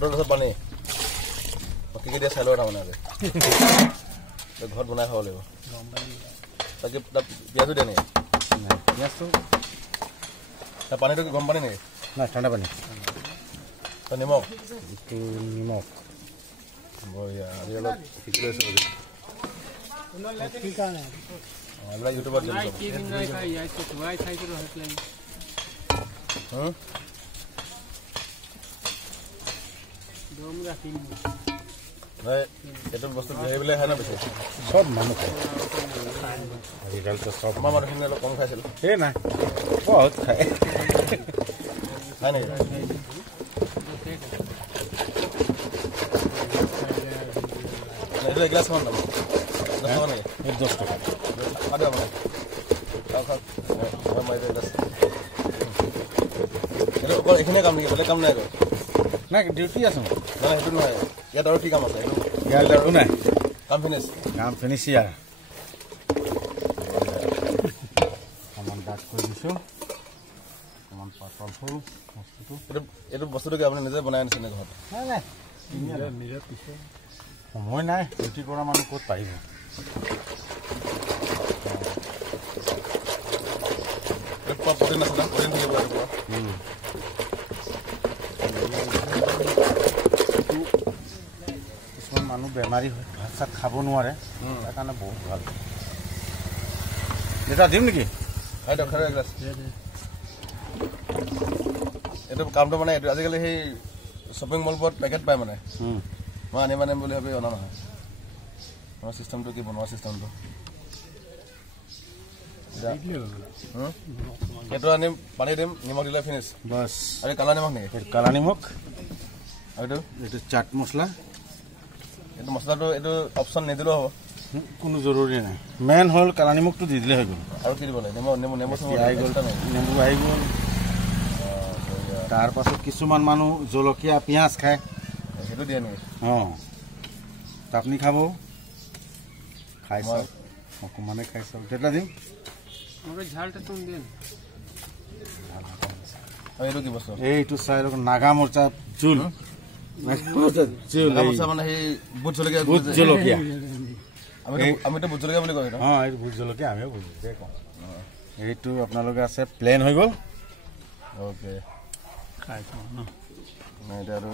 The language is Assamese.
বটল গছত পানী কি কি দিয়া চাই লোৱা তাৰমানে আজি ঘৰত বনাই খাব লাগিব তাকে পিঁয়াজো দিয়ে নেকি পিঁয়াজটো পানীটো কি গৰম পানী নেকি নাই ঠাণ্ডা পানী নিমখ এইটো নিমখ বঢ়িয়া আজি অলপ শিকি লৈছোঁ এইবিলাক ইউটিউবত এইটো বস্তু সেইবিলাক খাই ন বেছি চব মানুহ খায় আজিকালিতো চব আমাৰ মানুহখিনি অলপ কম খাইছিল এই নাই বহুত খায় খাই নেকি এইটো এগিলাচ কিমান দাম 10 টকা নেকি 10 টকা খাওঁ মানে খাওঁ মাৰি এগিলাচ এইটো অকল এইখিনিয়ে কাম নেকি বেলেগ কাম নাই নাই ডিউটি আছোঁ নাই সেইটো নহয় ইয়াত আৰু কি কাম আছে এইটো ইয়াত একো নাই কাম ফিনিছ ইয়াৰ অকণমান ডাঠ কৰি দিছোঁ অকণমান পাতল হ'ল বস্তুটো এইটো বস্তুটো কি আপুনি নিজে বনাই আনিছে নে ঘৰত নাই নিজে পিছে সময় নাই ডিউটি কৰা মানুহ ক'ত পাৰিব প্ৰটিন আছে না প্ৰটিন থাকিব কিছুমান মানুহ বেমাৰী হয় ভাত চাত খাব নোৱাৰে তাৰ কাৰণে বহুত ভাল দেউতা দিম নেকি এইটো কামটো মানে এইটো আজিকালি সেই শ্বপিং মলবোৰত পেকেট পায় মানে মই আনিম বুলি ভাবি অনা নহয় আমাৰ চিষ্টেমটো কি বনোৱা চিষ্টেমটো এইটো আনিম পানী দিম নিমখ দিলে ফিনিছ বাছ আৰু কালা নিমখ নেকি কালা নিমখ আৰু এইটো চাট মছলা এইটো মছলাটো এইটো অপশ্যন নিদিলেও হ'ব কোনো জৰুৰী নাই মেইন হ'ল কালা নিমখটো দি দিলে হৈ গ'ল আৰু কি দিব লাগে নেমু আহি গ'ল নেমু আহি গ'ল তাৰপাছত কিছুমান মানুহ জলকীয়া পিঁয়াজ খায় সেইটো দিয়ে নেকি অঁ আপুনি খাব খাই চাওক অকণমানে খাই চাওক তেতিয়া দিম এইটো কি বস্তু এইটো চাই লওক নাগা মৰচা জোল মানে সেই ভোট জলকীয়া আমিতো ভোট জলকীয়া বুলি কওঁ অঁ এইটো ভোট জলকীয়া আমিও ভোট জলকীয়া কওঁ এইটো আপোনালোকে আছে প্লেন হৈ গ'ল অ'কে খাই চাওঁ ন এতিয়া আৰু